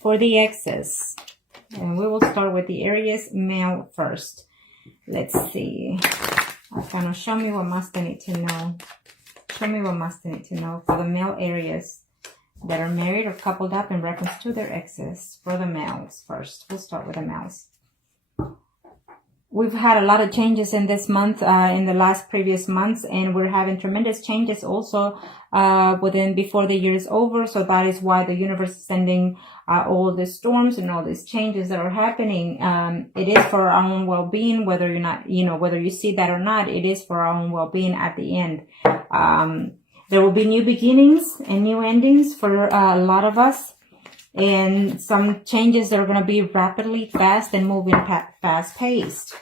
for the exes. And we will start with the Aries male first. Let's see. Arcana, show me what must they need to know. Show me what must they need to know for the male Aries that are married or coupled up in reference to their exes. For the males first. We'll start with the males. We've had a lot of changes in this month, in the last previous months, and we're having tremendous changes also before the year is over. So that is why the universe is sending all the storms and all these changes that are happening. It is for our own well-being, whether you're not, whether you see that or not, it is for our own well-being at the end. There will be new beginnings and new endings for a lot of us. And some changes that are going to be rapidly fast and moving fast paced.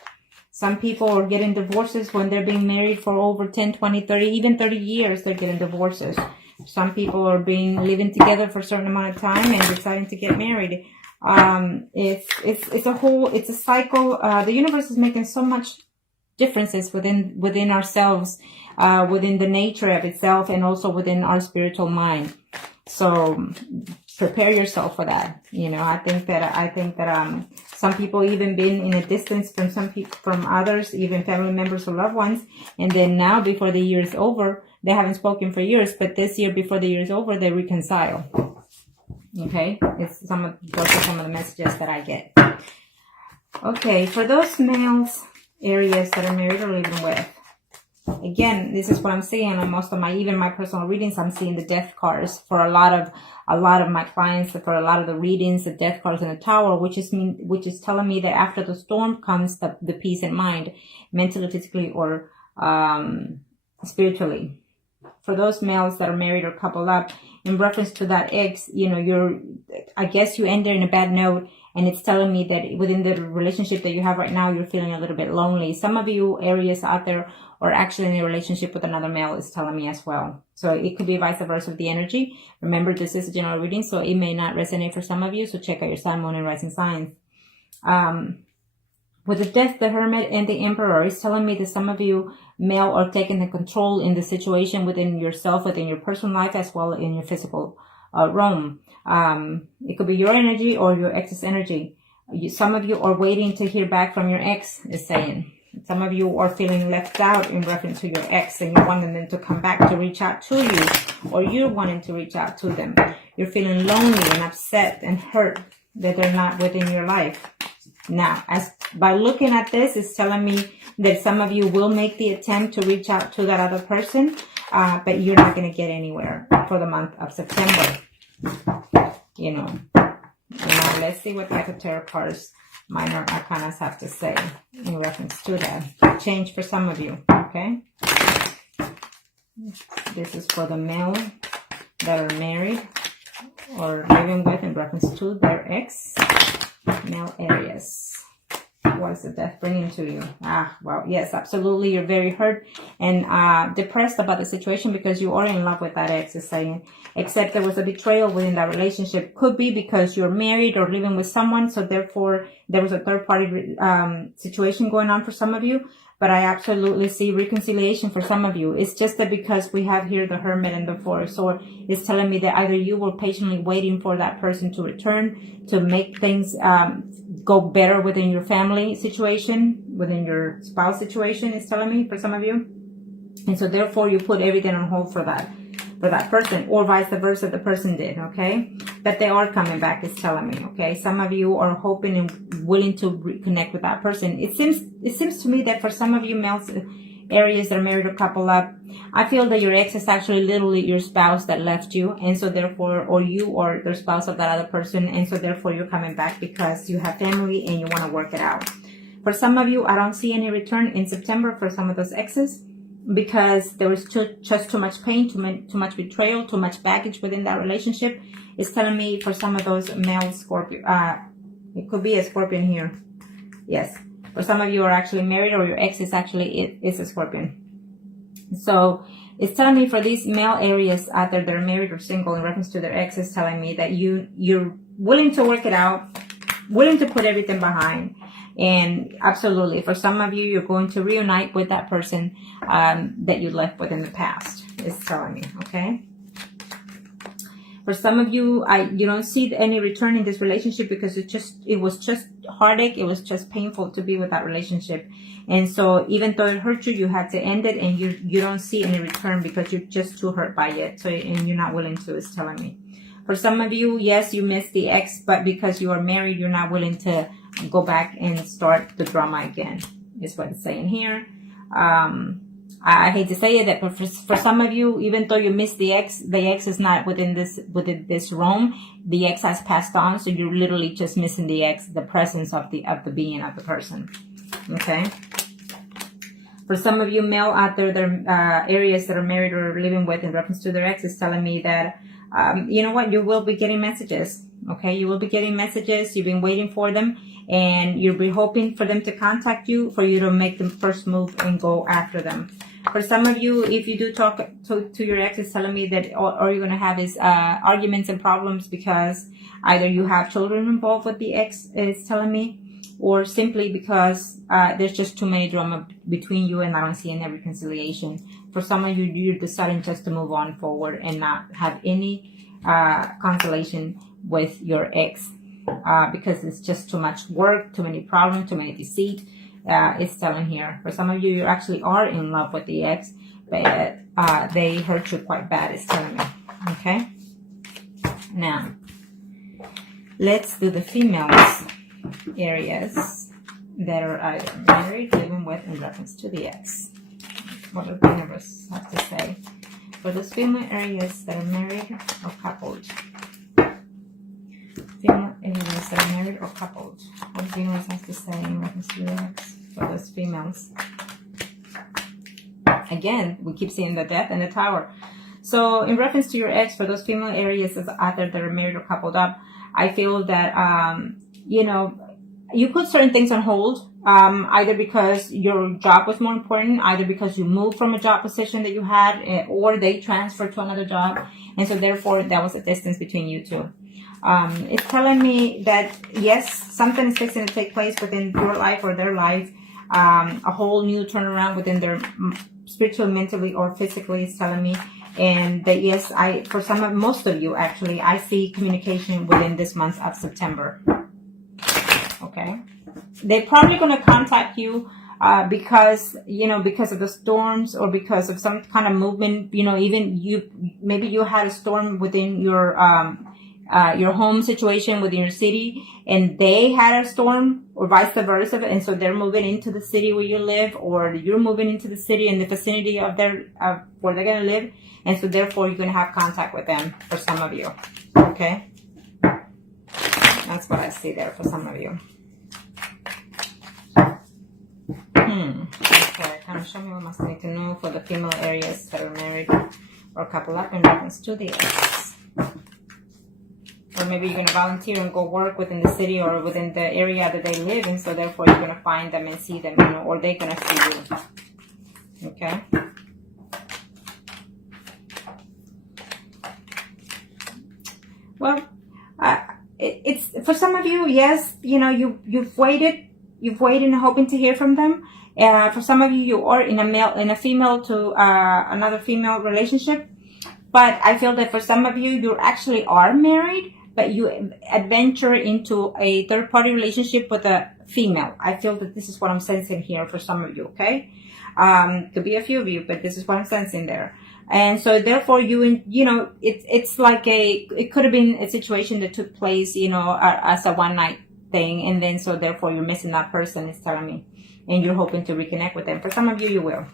Some people are getting divorces when they're being married for over 10, 20, 30, even 30 years, they're getting divorces. Some people are living together for a certain amount of time and deciding to get married. It's a cycle. The universe is making so much differences within ourselves, within the nature of itself, and also within our spiritual mind. So prepare yourself for that. I think that some people even been in a distance from others, even family members or loved ones, and then now before the year is over, they haven't spoken for years, but this year before the year is over, they reconcile. Okay, those are some of the messages that I get. Okay, for those males, Aries that are married or living with. Again, this is what I'm seeing on most of even my personal readings. I'm seeing the death cards for a lot of my clients. For a lot of the readings, the death cards in the Tower, which is telling me that after the storm comes the peace in mind, mentally, physically, or spiritually. For those males that are married or coupled up, in reference to that ex, I guess you ended in a bad note. And it's telling me that within the relationship that you have right now, you're feeling a little bit lonely. Some of you Aries out there are actually in a relationship with another male, is telling me as well. So it could be vice versa with the energy. Remember, this is a general reading, so it may not resonate for some of you. So check out your sun, moon, and rising signs. With the Death, the Hermit, and the Emperor, it's telling me that some of you male are taking the control in the situation within yourself, within your personal life, as well in your physical realm. It could be your energy or your ex's energy. Some of you are waiting to hear back from your ex, is saying. Some of you are feeling left out in reference to your ex, and you're wanting them to come back to reach out to you, or you're wanting to reach out to them. You're feeling lonely and upset and hurt that they're not within your life. Now, by looking at this, it's telling me that some of you will make the attempt to reach out to that other person, but you're not going to get anywhere for the month of September. Let's see what type of tarot cards minor arcanas have to say in reference to that. Change for some of you, okay? This is for the male that are married or living with in reference to their ex, male Aries. What is the death bringing to you? Well, yes, absolutely. You're very hurt and depressed about the situation because you are in love with that ex, is saying. Except there was a betrayal within that relationship. Could be because you're married or living with someone, so therefore there was a third-party situation going on for some of you. But I absolutely see reconciliation for some of you. It's just that because we have here the Hermit and the Four of Swords, it's telling me that either you were patiently waiting for that person to return to make things go better within your family situation, within your spouse situation, it's telling me for some of you. And so therefore you put everything on hold for that person, or vice versa, the person did, okay? But they are coming back, it's telling me, okay? Some of you are hoping and willing to reconnect with that person. It seems to me that for some of you males, Aries that are married or couple up, I feel that your ex is actually literally your spouse that left you, and so therefore, or you are the spouse of that other person, and so therefore you're coming back because you have family and you want to work it out. For some of you, I don't see any return in September for some of those exes, because there was just too much pain, too much betrayal, too much baggage within that relationship. It's telling me for some of those male Scorpio, it could be a Scorpion here. Yes. For some of you are actually married, or your ex is actually is a Scorpion. So it's telling me for these male Aries out there that are married or single in reference to their ex, is telling me that you're willing to work it out, willing to put everything behind. And absolutely, for some of you, you're going to reunite with that person that you left with in the past, it's telling me, okay? For some of you, you don't see any return in this relationship because it was just heartache. It was just painful to be with that relationship. And so even though it hurt you, you had to end it, and you don't see any return because you're just too hurt by it. So, and you're not willing to, it's telling me. For some of you, yes, you missed the ex, but because you are married, you're not willing to go back and start the drama again, is what it's saying here. I hate to say it, that but for some of you, even though you missed the ex is not within this realm. The ex has passed on, so you're literally just missing the ex, the presence of the being of the person. Okay. For some of you male out there, that are Aries that are married or living with in reference to their ex, is telling me that you know what, you will be getting messages. Okay, you will be getting messages. You've been waiting for them, and you'll be hoping for them to contact you, for you to make the first move and go after them. For some of you, if you do talk to your ex, it's telling me that all you're going to have is arguments and problems because either you have children involved with the ex, it's telling me, or simply because there's just too many drama between you and I don't see any reconciliation. For some of you, you're deciding just to move on forward and not have any consolation with your ex because it's just too much work, too many problems, too many deceit. It's telling here. For some of you, you actually are in love with the ex, but they hurt you quite bad, it's telling me. Okay? Now, let's do the females, Aries, that are either married, living with, in reference to the ex. What does the universe have to say for those female Aries that are married or coupled? Female Aries that are married or coupled. What does the universe have to say in reference to the ex for those females? Again, we keep seeing the Death and the Tower. So in reference to your ex, for those female Aries out there that are married or coupled up, I feel that, you know, you put certain things on hold, either because your job was more important, either because you moved from a job position that you had, or they transferred to another job. And so therefore, there was a distance between you two. It's telling me that, yes, something is fixing to take place within your life or their life. A whole new turnaround within their spiritually, mentally, or physically, is telling me. And that, yes, for most of you, actually, I see communication within this month of September. Okay. They're probably going to contact you because of the storms, or because of some kind of movement. You know, even maybe you had a storm within your home situation within your city, and they had a storm, or vice versa, and so they're moving into the city where you live, or you're moving into the city in the vicinity of where they're going to live, and so therefore you're going to have contact with them for some of you. Okay, that's what I see there for some of you. Okay, kind of show me what must need to know for the female Aries that are married or couple up in reference to the ex. Or maybe you're going to volunteer and go work within the city or within the area that they live in, so therefore you're going to find them and see them, you know, or they're going to see you. Okay? Well, it's for some of you, yes, you know, you've waited and hoping to hear from them. For some of you, you are in a female to another female relationship. But I feel that for some of you, you actually are married, but you adventure into a third-party relationship with a female. I feel that this is what I'm sensing here for some of you, okay? Could be a few of you, but this is what I'm sensing there. And so therefore, you know, it's like it could have been a situation that took place, you know, as a one-night thing. And then so therefore, you're missing that person, it's telling me. And you're hoping to reconnect with them. For some of you, you will.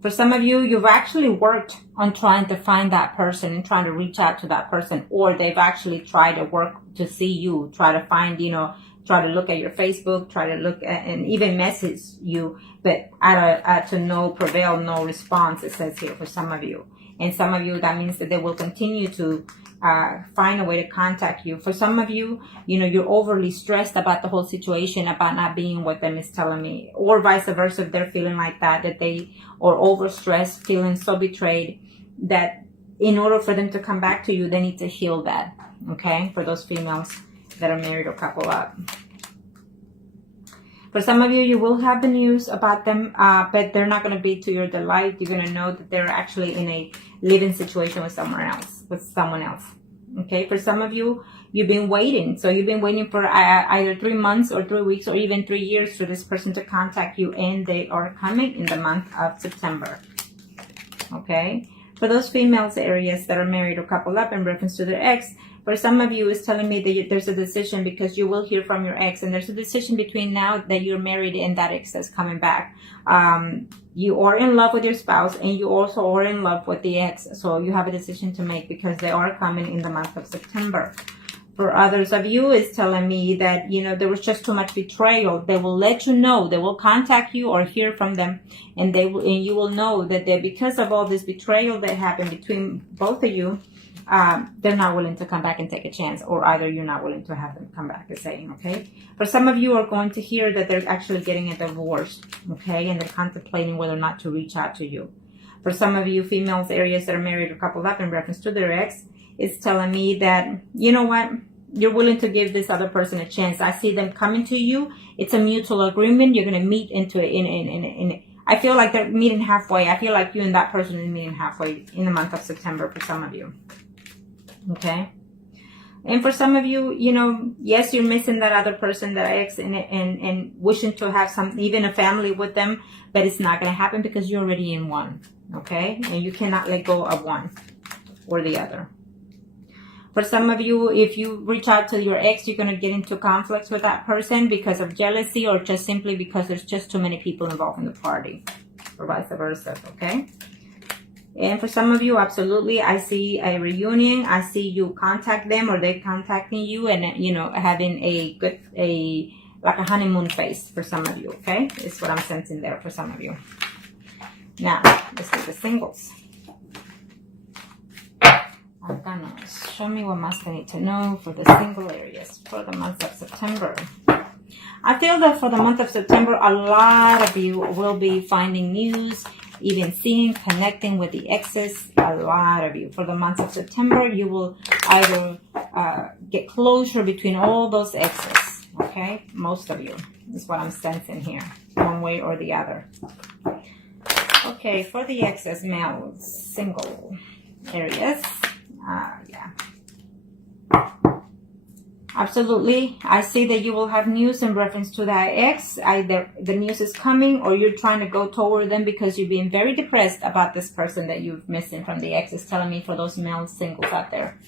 For some of you, you've actually worked on trying to find that person and trying to reach out to that person, or they've actually tried to work to see you, try to find, you know, try to look at your Facebook, try to look at, and even message you, but to no prevail, no response, it says here for some of you. And some of you, that means that they will continue to find a way to contact you. For some of you, you know, you're overly stressed about the whole situation, about not being with them, is telling me, or vice versa, if they're feeling like that they are overstressed, feeling so betrayed, that in order for them to come back to you, they need to heal that. Okay, for those females that are married or couple up. For some of you, you will have the news about them, but they're not going to be to your delight. You're going to know that they're actually in a living situation with someone else. Okay, for some of you, you've been waiting. So you've been waiting for either 3 months or 3 weeks or even 3 years for this person to contact you, and they are coming in the month of September. Okay, for those females, Aries, that are married or coupled up in reference to their ex, for some of you, it's telling me that there's a decision, because you will hear from your ex, and there's a decision between now that you're married and that ex that's coming back. You are in love with your spouse, and you also are in love with the ex. So you have a decision to make, because they are coming in the month of September. For others of you, it's telling me that, you know, there was just too much betrayal. They will let you know. They will contact you or hear from them, and you will know that because of all this betrayal that happened between both of you, they're not willing to come back and take a chance, or either you're not willing to have them come back, is saying, okay? For some of you are going to hear that they're actually getting a divorce, okay? And they're contemplating whether or not to reach out to you. For some of you females, Aries, that are married or coupled up in reference to their ex, it's telling me that, you know what, you're willing to give this other person a chance. I see them coming to you. It's a mutual agreement. You're going to meet into it I feel like they're meeting halfway. I feel like you and that person is meeting halfway in the month of September for some of you. Okay, and for some of you, you know, yes, you're missing that other person, that ex, and wishing to have even a family with them, but it's not going to happen because you're already in one. Okay, and you cannot let go of one or the other. For some of you, if you reach out to your ex, you're going to get into conflicts with that person because of jealousy, or just simply because there's just too many people involved in the party, or vice versa. Okay. And for some of you, absolutely, I see a reunion. I see you contact them, or they contacting you, and, you know, having like a honeymoon phase for some of you, okay? It's what I'm sensing there for some of you. Now, let's do the singles. Arcanos, show me what must I need to know for the single Aries for the month of September. I feel that for the month of September, a lot of you will be finding news, even seeing, connecting with the exes. A lot of you. For the month of September, you will either get closure between all those exes. Okay? Most of you is what I'm sensing here, one way or the other. Okay, for the exes, males, single Aries. Yeah. Absolutely. I see that you will have news in reference to that ex. Either the news is coming, or you're trying to go toward them because you're being very depressed about this person that you've missing from the ex. Is telling me for those male singles out there.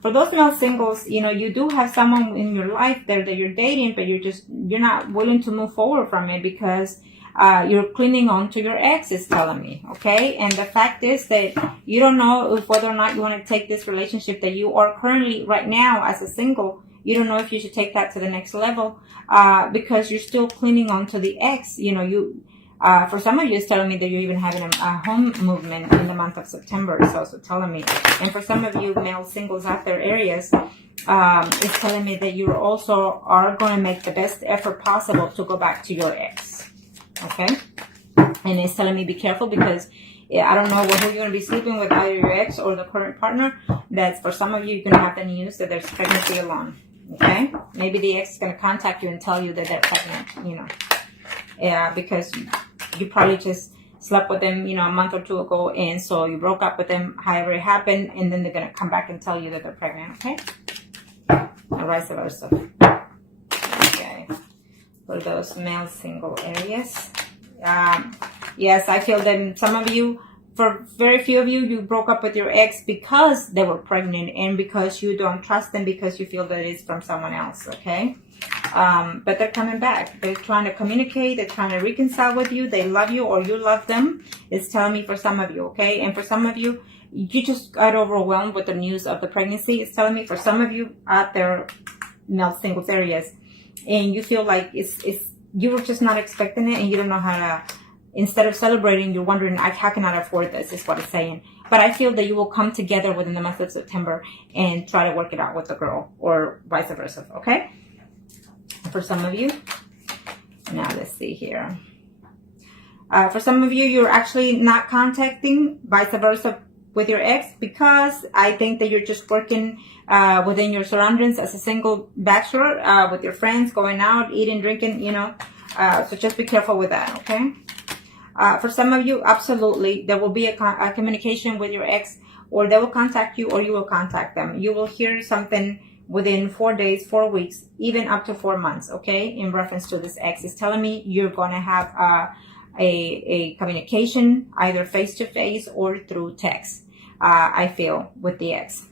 For those male singles, you know, you do have someone in your life there that you're dating, but you're not willing to move forward from it because you're clinging on to your ex, is telling me, okay? And the fact is that you don't know whether or not you want to take this relationship that you are currently right now as a single. You don't know if you should take that to the next level because you're still clinging on to the ex. You know, for some of you, it's telling me that you're even having a home movement in the month of September. It's also telling me. And for some of you male singles out there, Aries, it's telling me that you also are going to make the best effort possible to go back to your ex. Okay? And it's telling me be careful because I don't know who you're going to be sleeping with, either your ex or the current partner. That's for some of you, you're going to have the news that there's pregnancy along. Okay? Maybe the ex is going to contact you and tell you that they're pregnant, you know. Yeah, because you probably just slept with them, you know, a month or two ago, and so you broke up with them, however it happened, and then they're going to come back and tell you that they're pregnant, okay? Or vice versa. Okay. For those male single Aries. Yes, I feel that some of you, for very few of you, you broke up with your ex because they were pregnant and because you don't trust them because you feel that it's from someone else, okay? But they're coming back. They're trying to communicate. They're trying to reconcile with you. They love you or you love them. It's telling me for some of you, okay? And for some of you, you just got overwhelmed with the news of the pregnancy. It's telling me for some of you out there, male singles Aries, and you feel like you were just not expecting it and you don't know how to, instead of celebrating, you're wondering, how can I afford this, is what it's saying. But I feel that you will come together within the month of September and try to work it out with the girl or vice versa, okay? For some of you. Now, let's see here. For some of you, you're actually not contacting vice versa with your ex because I think that you're just working within your surroundings as a single bachelor with your friends, going out, eating, drinking, you know. So just be careful with that, okay? For some of you, absolutely, there will be a communication with your ex, or they will contact you, or you will contact them. You will hear something within 4 days, 4 weeks, even up to 4 months, okay? In reference to this ex, it's telling me you're going to have a communication, either face-to-face or through text, I feel, with the ex.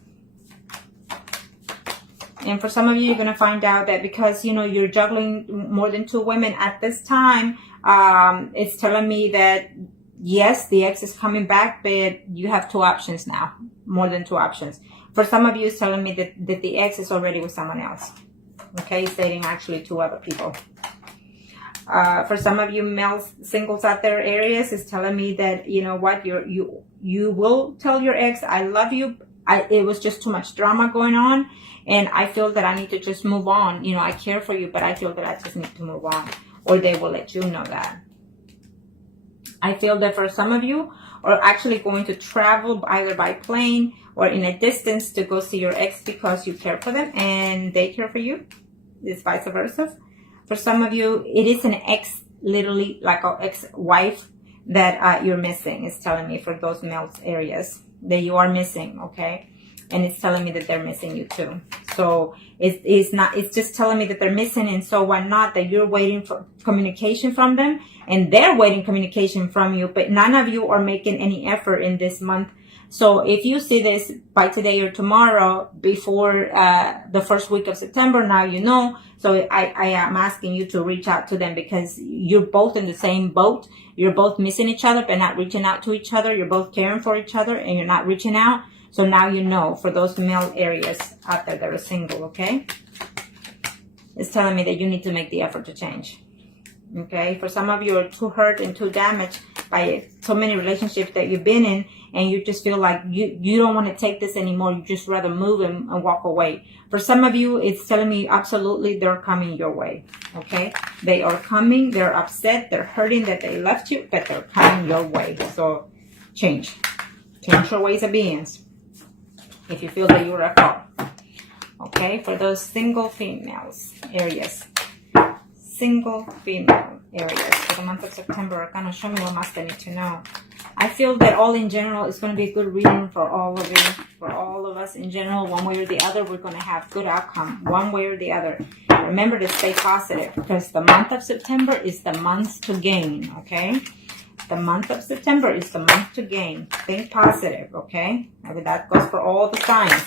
And for some of you, you're going to find out that because, you know, you're juggling more than 2 women at this time, it's telling me that, yes, the ex is coming back, but you have 2 options now, more than 2 options. For some of you, it's telling me that the ex is already with someone else. Okay, he's dating actually 2 other people. For some of you male singles out there, Aries, is telling me that, you know what, you will tell your ex, I love you. It was just too much drama going on, and I feel that I need to just move on. You know, I care for you, but I feel that I just need to move on, or they will let you know that. I feel that for some of you are actually going to travel either by plane or in a distance to go see your ex because you care for them and they care for you. It's vice versa. For some of you, it is an ex, literally like an ex-wife that you're missing. It's telling me for those male areas that you are missing, okay? And it's telling me that they're missing you too. So it's just telling me that they're missing, and so why not that you're waiting for communication from them and they're waiting communication from you, but none of you are making any effort in this month. So if you see this by today or tomorrow before the first week of September, now you know. So I am asking you to reach out to them because you're both in the same boat. You're both missing each other but not reaching out to each other. You're both caring for each other and you're not reaching out. So now you know, for those male areas out there that are single, okay? It's telling me that you need to make the effort to change. Okay? For some of you are too hurt and too damaged by so many relationships that you've been in, and you just feel like you don't want to take this anymore. You just rather move and walk away. For some of you, it's telling me absolutely they're coming your way. Okay? They are coming. They're upset. They're hurting that they left you, but they're coming your way. So change. Change your ways of being. If you feel that you were at fault. Okay? For those single females areas. Single female areas for the month of September. Kind of show me what else I need to know. I feel that all in general is going to be a good reading for all of you, for all of us in general. One way or the other, we're going to have good outcome, one way or the other. Remember to stay positive because the month of September is the month to gain, okay? The month of September is the month to gain. Think positive, okay? And that goes for all the signs.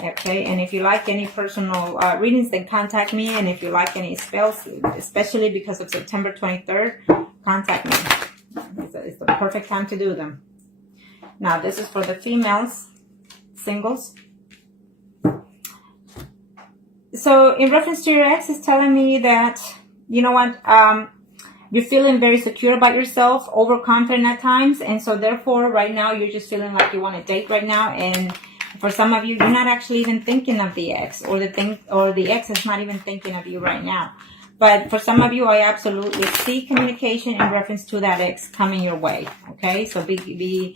Okay, and if you like any personal readings, then contact me. And if you like any spells, especially because of September 23rd, contact me. It's the perfect time to do them. Now, this is for the females, singles. So, in reference to your ex, it's telling me that, you know what, you're feeling very secure about yourself, overconfident at times. And so, therefore, right now, you're just feeling like you want to date right now. And for some of you, you're not actually even thinking of the ex, or the ex is not even thinking of you right now. But for some of you, I absolutely see communication in reference to that ex coming your way. Okay, so be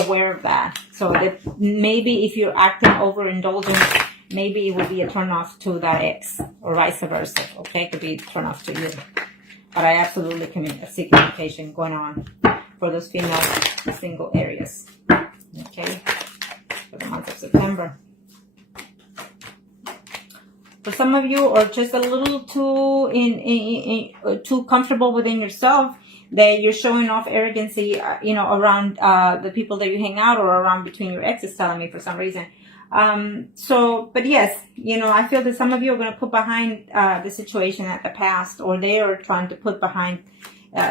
aware of that. So that maybe if you're acting overindulgent, maybe it would be a turnoff to that ex, or vice versa. Okay, it could be a turnoff to you. But I absolutely see communication going on for those female single areas. Okay, for the month of September. For some of you are just a little too comfortable within yourself, that you're showing off arrogancy, around the people that you hang out, or around between your exes, telling me for some reason. But yes, I feel that some of you are going to put behind the situation at the past, or they are trying to put behind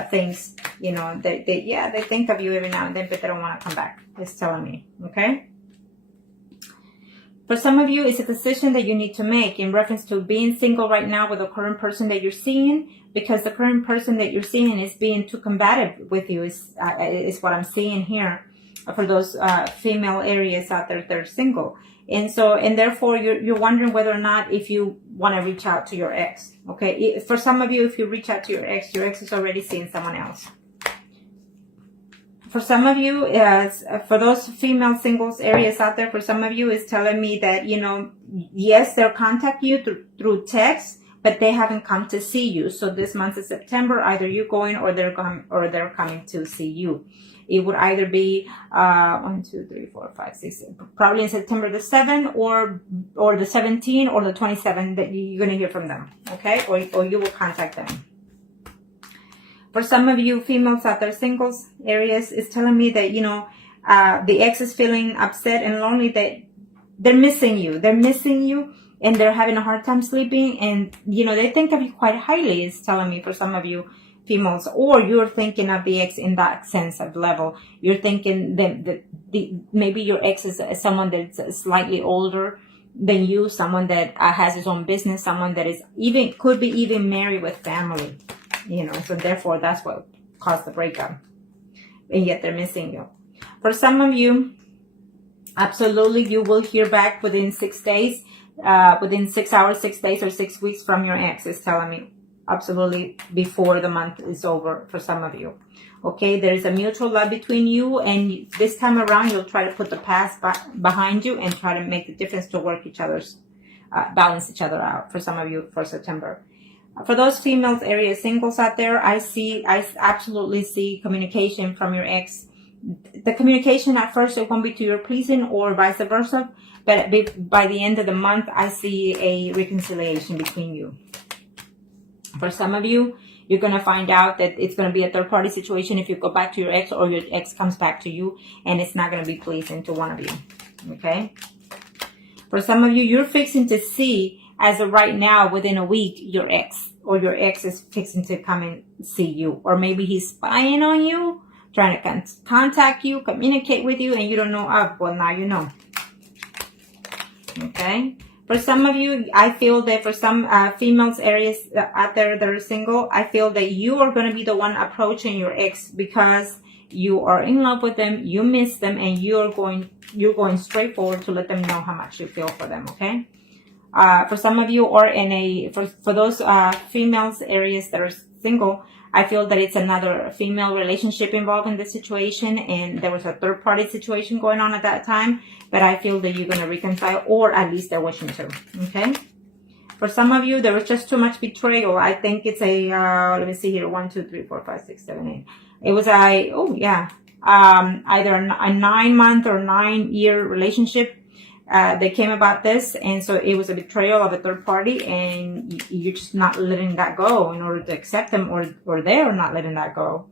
things, they think of you every now and then, but they don't want to come back. It's telling me, okay? For some of you, it's a decision that you need to make in reference to being single right now with the current person that you're seeing, because the current person that you're seeing is being too combative with you, is what I'm seeing here for those female areas out there that are single. And therefore, you're wondering whether or not if you want to reach out to your ex. Okay, for some of you, if you reach out to your ex is already seeing someone else. For some of you, for those female singles areas out there, for some of you, is telling me that, yes, they'll contact you through text, but they haven't come to see you. So this month of September, either you're going or they're coming to see you. It would either be 1, 2, 3, 4, 5, 6, probably in September the 7th or the 17th or the 27th that you're going to hear from them, okay? Or you will contact them. For some of you females out there, singles, Aries, is telling me that, you know, the ex is feeling upset and lonely, that they're missing you. They're missing you and they're having a hard time sleeping. And, you know, they think of you quite highly, is telling me, for some of you females. Or you're thinking of the ex in that sense of level. You're thinking that maybe your ex is someone that's slightly older than you, someone that has his own business, someone that is could be even married with family. You know, so therefore that's what caused the breakup. And yet they're missing you. For some of you, absolutely, you will hear back within 6 days, within 6 hours, 6 days, or 6 weeks from your ex, is telling me. Absolutely, before the month is over for some of you. Okay, there's a mutual love between you, and this time around, you'll try to put the past behind you and try to make the difference to work balance each other out for some of you for September. For those females, Aries singles out there, I absolutely see communication from your ex. The communication at first, it won't be to your pleasing or vice versa, but by the end of the month, I see a reconciliation between you. For some of you, you're going to find out that it's going to be a third-party situation if you go back to your ex, or your ex comes back to you, and it's not going to be pleasing to one of you. Okay? For some of you, you're fixing to see, as of right now, within a week, your ex, or your ex is fixing to come and see you. Or maybe he's spying on you, trying to contact you, communicate with you, and you don't know of. Well, now you know. Okay? For some of you, I feel that for some females, Aries out there that are single, I feel that you are going to be the one approaching your ex because you are in love with them, you miss them, and you're going straight forward to let them know how much you feel for them. Okay. For some of you, or for those females, Aries that are single, I feel that it's another female relationship involved in this situation, and there was a third-party situation going on at that time, but I feel that you're going to reconcile, or at least they're wishing to, okay? For some of you, there was just too much betrayal. I think it's let me see here, 1, 2, 3, 4, 5, 6, 7, 8. It was either a 9-month or 9-year relationship. They came about this, and so it was a betrayal of a third party, and you're just not letting that go in order to accept them, or they're not letting that go.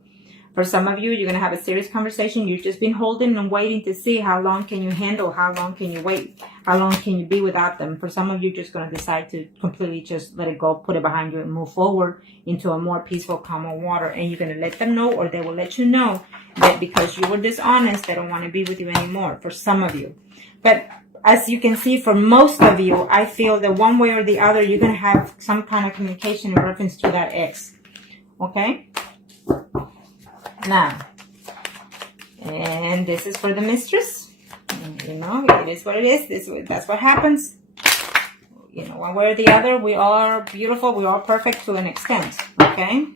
For some of you, you're going to have a serious conversation. You've just been holding and waiting to see how long can you handle, how long can you wait, how long can you be without them. For some of you, you're just going to decide to completely just let it go, put it behind you, and move forward into a more peaceful, calmer water. And you're going to let them know, or they will let you know, that because you were dishonest, they don't want to be with you anymore, for some of you. But as you can see, for most of you, I feel that one way or the other, you're going to have some kind of communication in reference to that ex. Okay? Now, and this is for the mistress. You know, it is what it is. That's what happens. You know, one way or the other, we are beautiful. We are perfect to an extent. Okay?